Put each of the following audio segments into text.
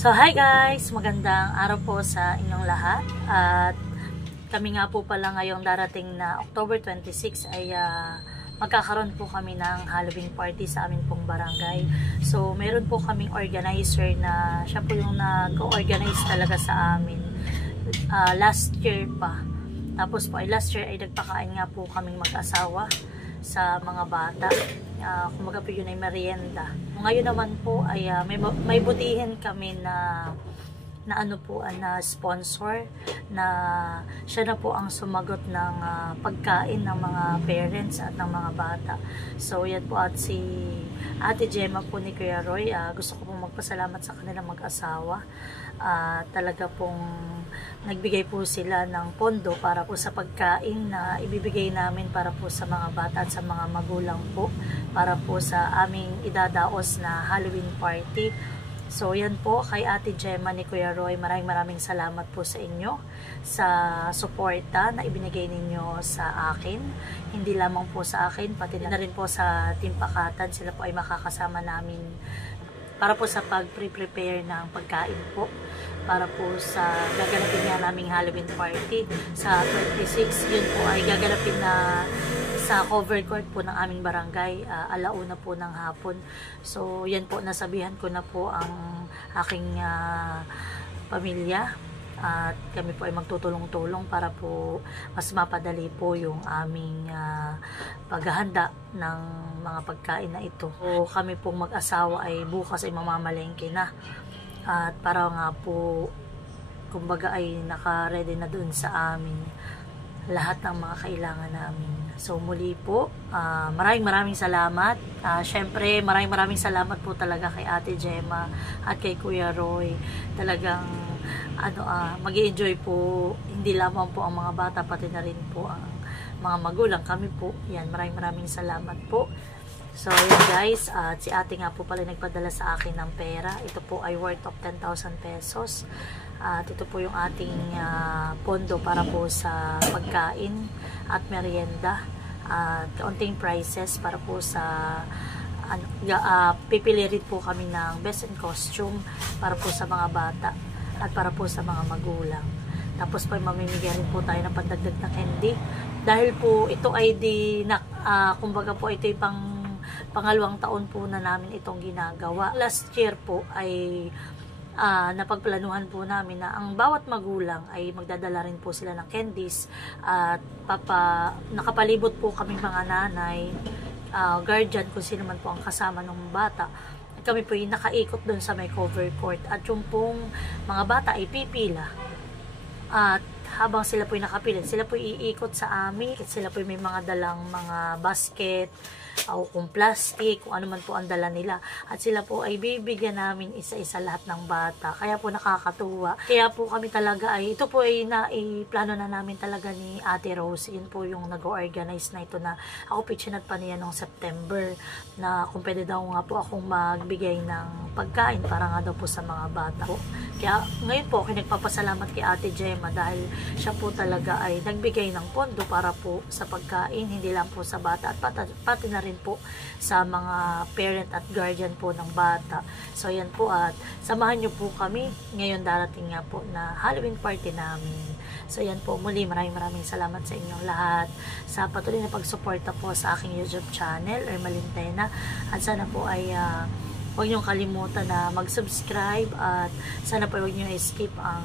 So hi guys! Magandang araw po sa inyong lahat. At kami nga po pala ngayong darating na October 26 ay magkakaroon po kami ng Halloween party sa amin pong barangay. So meron po kaming organizer na siya po yung nag-organize talaga sa amin last year pa. Tapos po last year ay nagpakain nga po kaming mag-asawa sa mga bata. Kumaga po yun ay merienda. Ngayon naman po ay may butihin kami na ano po, na sponsor na siya na po ang sumagot ng pagkain ng mga parents at ng mga bata. So yan po, at si Ate Gemma po ni Kuya Roy, gusto ko pong magpasalamat sa kanilang mag-asawa. Talaga pong nagbigay po sila ng pondo para po sa pagkain na ibibigay namin para po sa mga bata at sa mga magulang po, para po sa aming idadaos na Halloween party. So yan po, kay Ate Gemma ni Kuya Roy, maraming salamat po sa inyo sa suporta na ibinigay ninyo sa akin. Hindi lamang po sa akin, pati na rin po sa Team Pakatan. Sila po ay makakasama namin para po sa pag-prepare ng pagkain po, para po sa gaganapin nga naming Halloween party sa 26. Yun po ay gaganapin na sa covered court po ng aming barangay, alauna po ng hapon. So yan po, nasabihan ko na po ang aking pamilya at kami po ay magtutulong-tulong para po mas mapadali po yung aming paghahanda ng mga pagkain na ito. So kami pong mag-asawa ay bukas ay mamamalengke na, at para nga po kumbaga ay naka-ready na dun sa amin lahat ng mga kailangan namin. So muli po, maraming salamat. Syempre maraming salamat po talaga kay Ate Gemma at kay Kuya Roy. Talagang mag-i-enjoy po hindi lamang po ang mga bata, pati na rin po ang mga magulang, kami po. Yan, maraming salamat po. So yun guys, si ate nga po pala nagpadala sa akin ng pera. Ito po ay worth of 10,000 pesos. At ito po yung ating pondo para po sa pagkain at merienda. Kaunting prices para po sa pipili rin po kami ng best in costume para po sa mga bata at para po sa mga magulang. Tapos po mamimigay rin po tayo ng pandagdag na candy. Dahil po ito ay kumbaga po ito ay pangalawang taon po na namin itong ginagawa. Last year po ay napagplanuhan po namin na ang bawat magulang ay magdadala rin po sila ng candies, at nakapalibot po kami mga nanay, guardian, kung sino man po ang kasama ng bata. At kami po yung nakaikot doon sa may cover court, at yung pong mga bata ay pipila. At habang sila po yung nakapila, sila po iikot sa amin. Sila po may mga dalang mga basket o kung plastic, kung ano man po ang dala nila, at sila po ay bibigyan namin isa-isa lahat ng bata. Kaya po nakakatuwa. Kaya po kami talaga ito po ay plano na namin talaga ni Ate Rose. Yun po yung nag-organize na ito, na ako po chinat pa niya noong September na kung pwede daw nga po akong magbigay ng pagkain para nga daw po sa mga bata po. Kaya ngayon po ako nagpapasalamat kay Ate Gemma dahil siya po talaga ay nagbigay ng pondo para po sa pagkain, hindi lang po sa bata, at pati na rin po sa mga parent at guardian po ng bata. So yan po, at samahan nyo po kami ngayon darating nga po na Halloween party namin. So yan po, muli maraming salamat sa inyong lahat sa patuloy na pagsuporta po sa aking YouTube channel, Ermalintena. At sana po ay huwag nyo kalimutan na mag-subscribe, at sana po huwag nyo skip ang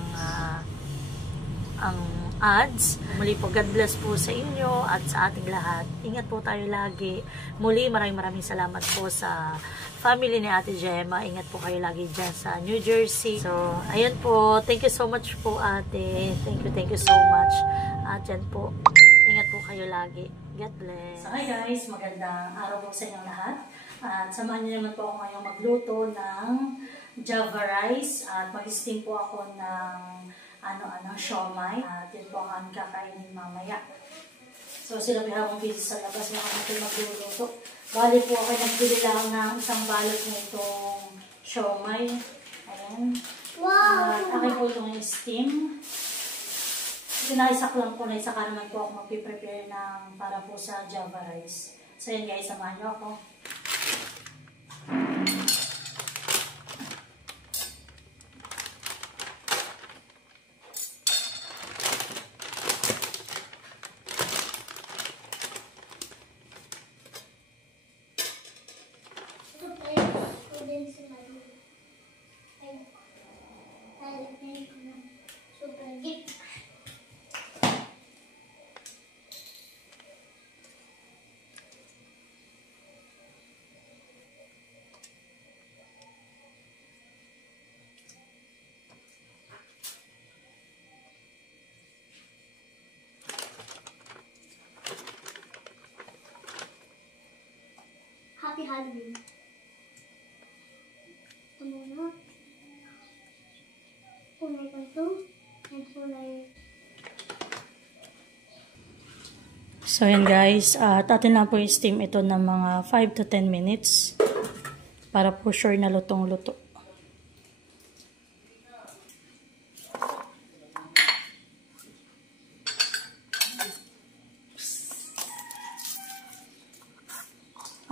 ads. Muli po, God bless po sa inyo at sa ating lahat. Ingat po tayo lagi. Muli, maraming salamat po sa family ni Ate Gemma. Ingat po kayo lagi dyan sa New Jersey. So, ayan po. Thank you so much po, Ate. Thank you so much. At yan po, ingat po kayo lagi. God bless. So, hi guys. Magandang araw po sa inyong lahat. At samahan niyo naman po ako ngayong magluto ng Java rice. At mag-steam po ako ng siomai. At yun po ang kakainin mamaya. So sila may habang busy sa labas na kami magluluto. Bali po ako nagbili lang ng isang balot na itong siomai. Ayan. Wow! At akin po itong steam. Sinaisak lang po na isaka naman po ako magpiprepare ng para po sa Java rice. So yan guys, samahan niyo ako. din si Malu. Ay, lalagyan ko ng super gift. Happy Halloween. Ito muna. Kulay ko ito. And kulay. So yan guys, atin lang po i-steam ito ng mga 5 to 10 minutes para po sure na lutong-luto.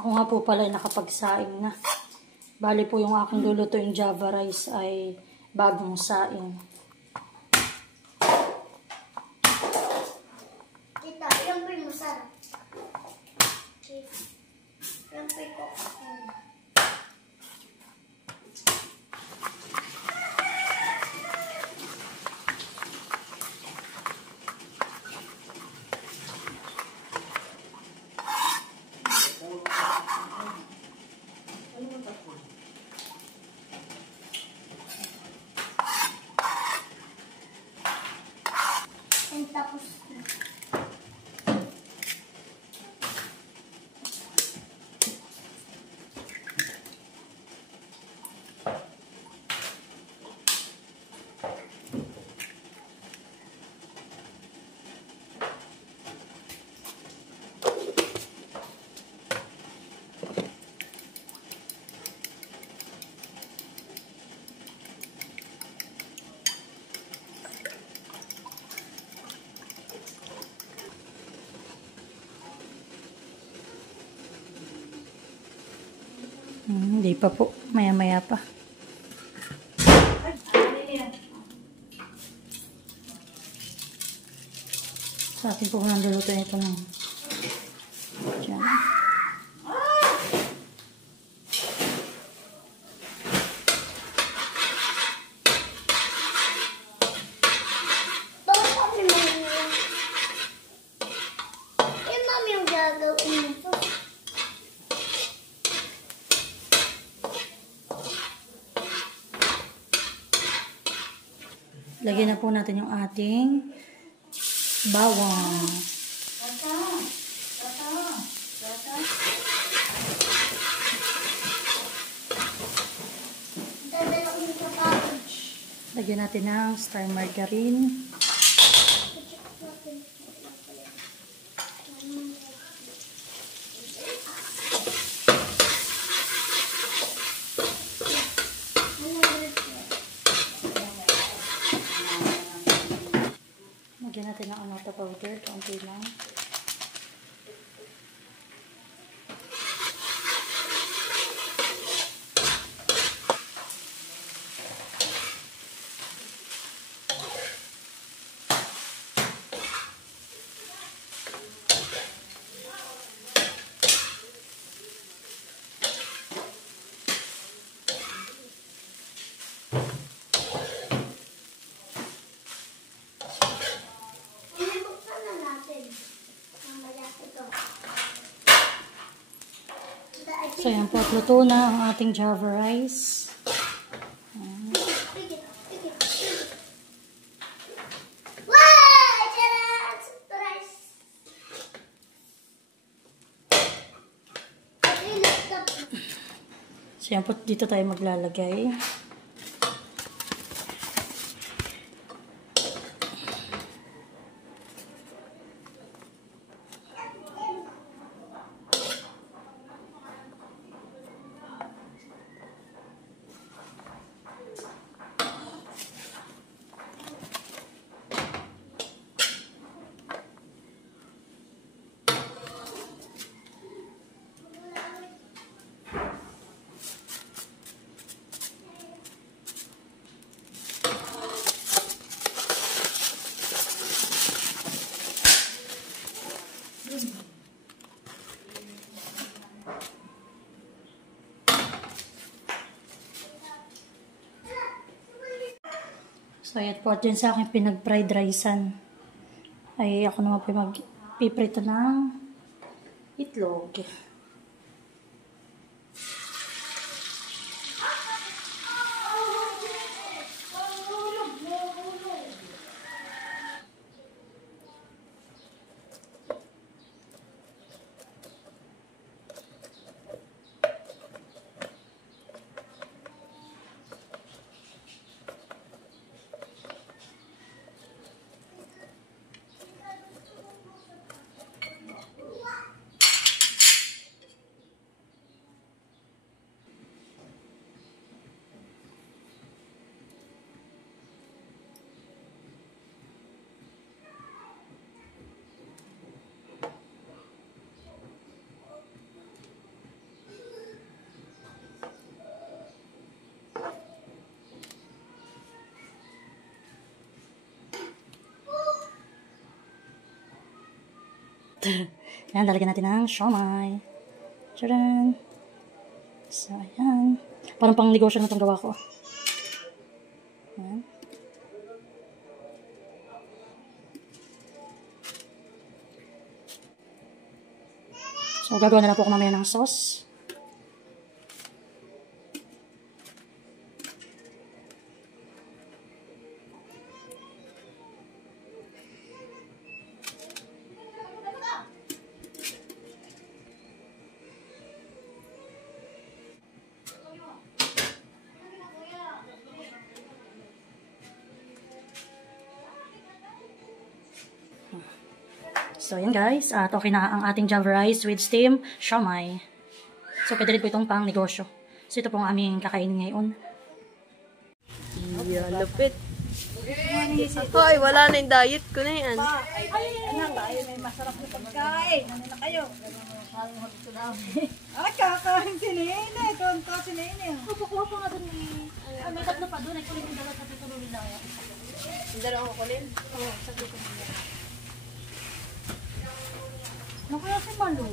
Ako nga po pala ay nakapagsaing na. Bali po yung aking lulutuin Java rice ay bagong saing. Tita, yung po'y masarap. Yung po'y ko. And tapos Hindi pa po. Maya-maya pa. Sa atin po kung nanduluto ito ng dyan. bakit kami mami? Yung mami yung gagawin nito. Lagyan na po natin yung ating bawang. Dadala ko yung package. Lagyan natin ng star margarine. Lagyan natin ng anota powder. Kaunti lang. Buksan na natin. Mamaya ito. So yan po. At luto na ang ating Java rice. Pigit. Wow! Tara! Surprise! Okay, laptop. So yan po. Dito tayo maglalagay. So, ayan po. At yun sa aking pinag-fried ricean. Ay, ako naman po magpiprito ng itlog. Ayan, lalagyan natin ng siomai. Tcharan! So, ayan. Parang pang negosyo na itong gawa ko. Ayan. So, gagawa na lang po ako mamaya ng sauce. So, yan guys. At okay na ang ating java rice with steam siomai. So, pwede rin po itong pang negosyo. So, ito po ang aming kakainin ngayon. Yeah, lupit. Hoy, wala na yung diet ko na yan. May masarap na pagkain. Ano na kayo? Kakain si Nene. Tonto si Nene. Kukuha po nga doon eh. May tatlo pa doon. Nagkulit yung dala sa tituloy lang. Hindi na ako kulin. Oo, sa tituloy lang. Nakuya si Malu.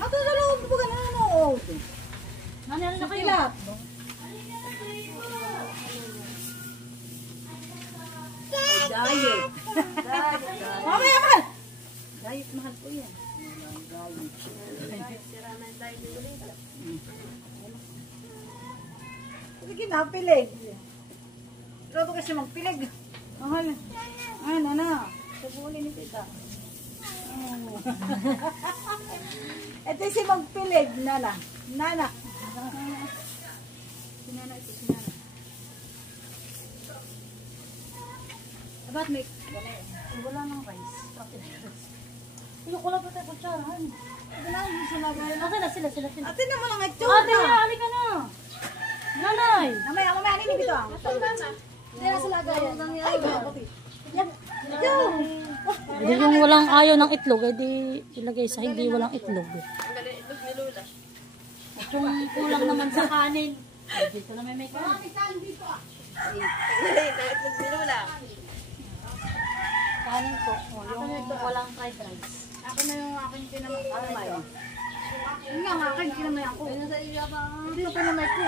Ato na lang ako na ano. Nangyari na kayo. Diet. Mamaya mahal. Diet mahal po yan. Sige na, pilig. Pero ba kasi magpilig? Mahal. Ay, nana. Sabuli ni tita. Ito si magpilig, nana. Nana. Si nana ito, si nana. Ba't may... Wala nang rice. Yung ko lang pa tayo kutsarahan. Wala yung sinagay. Okay na sila. Ate naman ang ito. Ate, hali ka na. Nanay. Mamaya, nini bito ang. Hindi na sila gaya. Ay, gabati. Yung walang ayaw ng itlog, edi ilagay sa hindi walang itlog. Ang galing itlog ni Lola. At yung kulang naman sa kanin. Dito na may kanin. Ang galing ng itlog ni Lola. Kanin po. Yung walang fried rice. Ako na yung aking pinamay. Yun nga, aking pinamay ako. Hindi ko pinamay ko.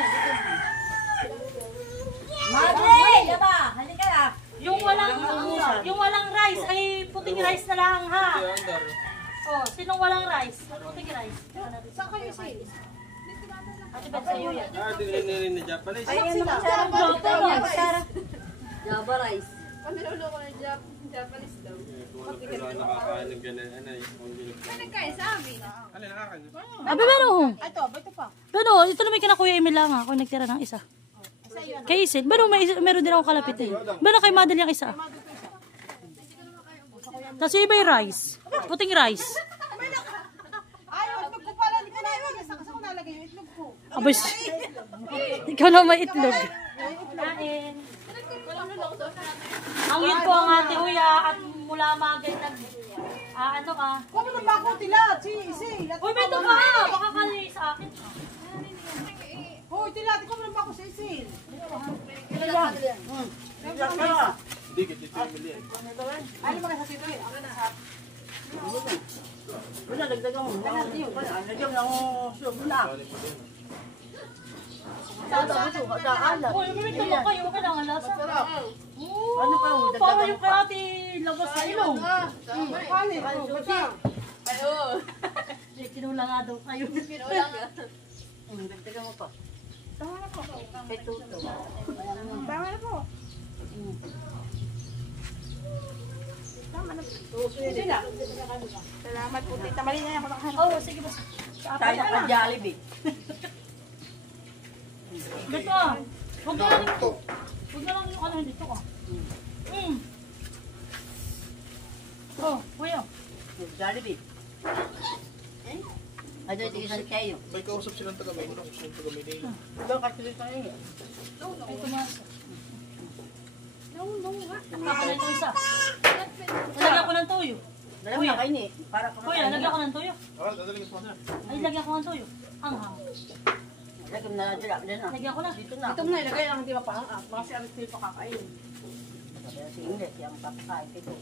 Madre! Yaba! Halika na! Yung walang rice ay puting rice na lang ha. Oh, sinong walang rice? Puting rice. Saan kayo si? Ate Bet sa'yo yan. Dinilin na Japanese. Ayan sila. Java rice. Panilulo ko ng Japanese daw. Kung nakakain ng ganun, ano yung bilog ka. Alin, nakakain. Abe, meron. Ito pa. Pero, ito na may kinakuya Emil lang ha. Ako nagtira ng isa. Kay Isil. Pero meron din akong kalapit eh. Pero kay Madel yung isa. Tapos yung iba yung rice. Puting rice. Ay, itlog ko pala. Hindi ko na iwan. Saan ko nalagay yung itlog ko? Abos. Ikaw na may itlog. Kain. Ang yun po ang ate Uya at mula magay nag... ano ka? Kung ano ba ako tila? Si. Uy, may ito pa! Baka kali sa akin. Hoy, tila. Kung ano ba ako sa isil? Hindi, kasi ito yung million. Ano ba ka sa tito? Ako na sa... Wala, dagdagan mo. Lagyan mo ng soup na. Uy, mamito mo kayo, kailangan lasa. Ano pa? Para yung kay ate labas sa ilong. Kinula nga daw kayo. Dagdagan mo pa. Kay Tuto. Tama na po. Salamat po, tita. Mali na yan. Oo, sige ba. Tayo ka Jollibee. Dito ah. Huwag na lang ito. Huwag na lang yung ano dito ka. Oh, kuya. Jollibee. Ano yung tigil kayo? May kausap silang taga-Maynila. Gusto yung taga-Maynila. Doon kasi dito kayo. Ay, tumasa. Nakakuha ito isa. Lagyan ko ng tuyo. Dalawa na kayo ni. Para pa Kuya, lagyan ko ng tuyo. Dadaling ko sa Ay, lagyan ko ng tuyo. Anghang. Lagyan na dyan na. Lagyan ko na. Dito na. Ito mo na ilagay lang, hindi mapahangat. Baka si Aris Phil pakakain. Sabi na si Ingles, yung papakain kito.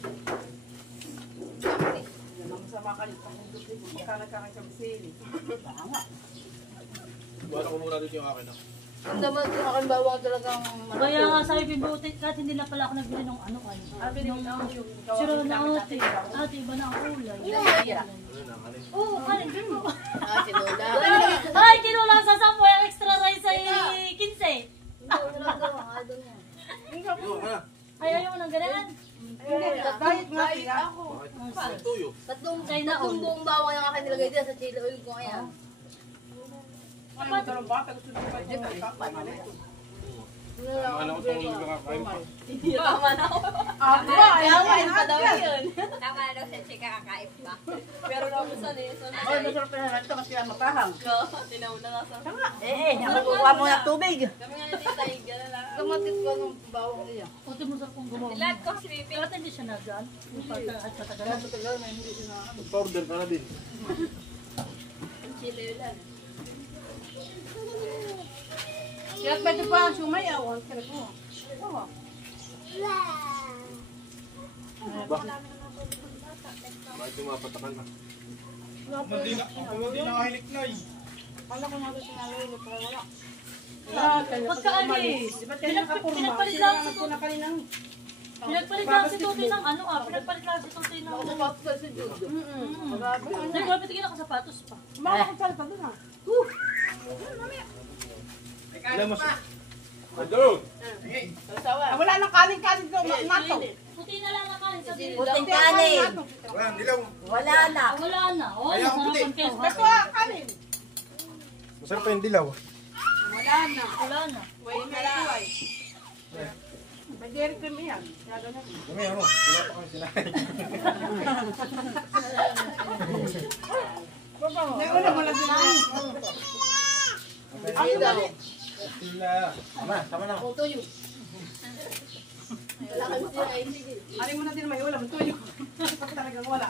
Yan ang masama ka rin. Pagka nagkakain sa bisili. Banga. Wala ko muna dito yung akin. Ang naman sa akin bawa talagang Kaya nga sabi bibuti, kahit hindi na pala ako nagbili ng ano kayo. Siro na ate. Ate, iba na ang kulay. Oo, kanin din mo. si Lola. Ay, kinulang sa 10 yung extra rice ay 15. Ay, ayaw mo ng ganyan. Diet nga siya. Tuyo. Tatlong buong bawang yung akin nilagay dyan sa chili oil ko ngayon. Ano mo dalawang bata? Gusto nyo ba dyan? Alam ko itong nakakain pa. Tama na ako. Ayaw pa daw yun. Tama daw siya, siya kakakain pa. Pero nabusan eh. Oh, masarap pa na ito kasi mapahang. Tinauna nga sa... Nakakuha mo ng tubig. Kami nga nandito tayo, gano'n lang. Kamatis ko ng bawang niya. Puti mo sa kung gumawa. Lahat ko sweeping. Pero hindi siya nagdaan. At patagalan. Powder ka na din. Chile lang. Kaya ba ito pa ang sumay? Awan, sarap mo. Bakit mapatakan na? Hindi na kahilik na eh. Kala ko natin sinalilo, pero wala. Pagkaalis. Pinagpalit lang si Tutoy. Pinagpalit lang si Tutoy ng ano ah. Pinagpalit lang si Tutoy ng... Nagpapit ka ng sapatos pa. Makakapagpalit pa doon ah. Alam mo siya. Adol! Wala nang kanin-kanin doon. Nato. Puti na lang nakain sa dito. Puting kanin. Wala, dilaw. Wala na. Wala na. Oh, Kaya ang masarap puti. ang keso. Ito ah, kanin. Masarap pa yung dilaw. Wala na. Wala na. Wait na lang. May dairy cream yan. Kaya ganun. Kami ano, wala pa kami sinahin. May una mo lang sinahin. Ang dali. Tama na. Alin mo na din may ulam. Tuyo. Pag talagang wala.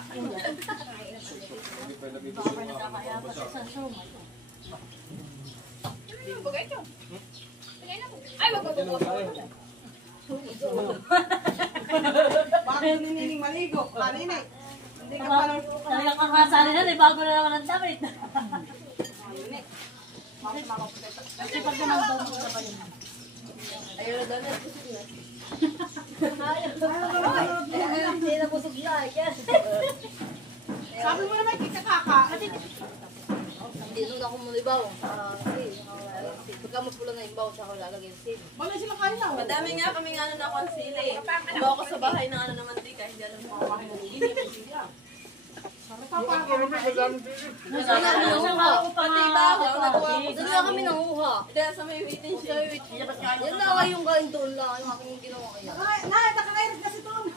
Baka pa nagkakaya pa sa isang sumay. Ay, magbabawa. Bakit ninining maligo? Kanin eh. Hindi ka pa lang. Talagang kakasali na eh. Bago na naman ang damit. Ayun eh. Bakit makapunta? Kasi pag gumagdaw mo sa bayan. Ayaw na daw na. Hindi na busog na. Sabi mo naman, kikakaka. Hindi nung ako muna ibaw. Pagka mas pula na ibaw, siya ako lalagay yung sili. Wala silang kain na. Madami nga kami nga ano na konsili. Bawa ko sa bahay ng ano na mantika, hindi alam mo. Pati ba ako? Doon na kami nanguha. Dahil sa may waiting shed. Yan na nga yung kain doon lang. Yung aking ginawa kaya. Nay, nakakairit kasi doon.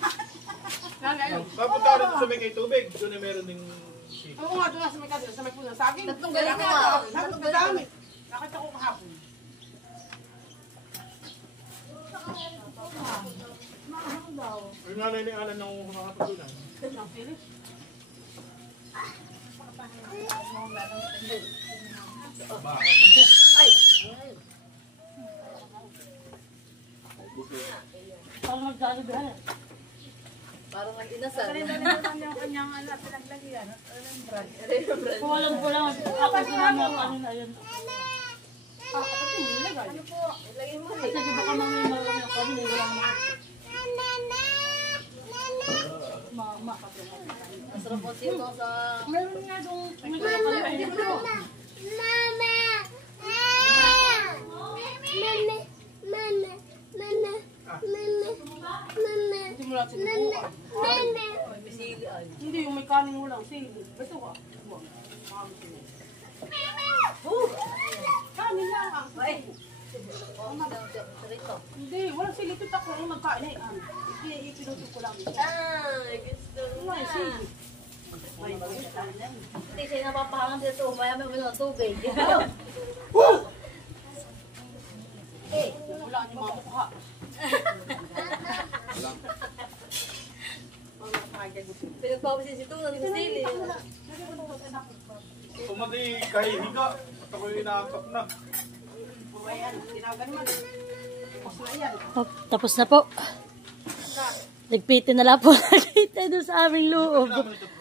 Papunta ka dito sa may kay tubig. Doon na meron ng sheet. Oo nga, doon nga sa may kadyo, sa may puno. Sa akin, Tatlong galing na nga. Tatlong gadamit. Nakita ko kahapon. Yung nanay ni Alan nang makakatutunan. Parang nagdalibihan. Parang ang inasal. yung kanyang pinaglagyan. Kung alam ko lang, ako sinama ang ano na yun. Ano po? Ilagay mo Kasi di ba ka nang may marami na kami, wala naman. Mama, Masarap po sito sa... meron nga doon. Hindi mo lang sinubukan. May bisili ay. Hindi, yung may kanin mo lang. Sige, beto ka. Huwag. Kanin lang ang Ay! Oh, sarito. Hindi, walang silipit ako yung magkain. Ay, ipinutin ko lang. Ay, gusto Ay, na. sige. Hindi siya napapahangan dito. Maya may ng tubig. Eh, Wala niyo mga mukha. pinagpapasin si Tuna ni Basili. Tumati kay higa. At ako'y inaantok na. Ayan, tinawagan man. Tapos na yan. Tapos na po. Nagpiti na lang po nakita doon sa aming loob. Naman ito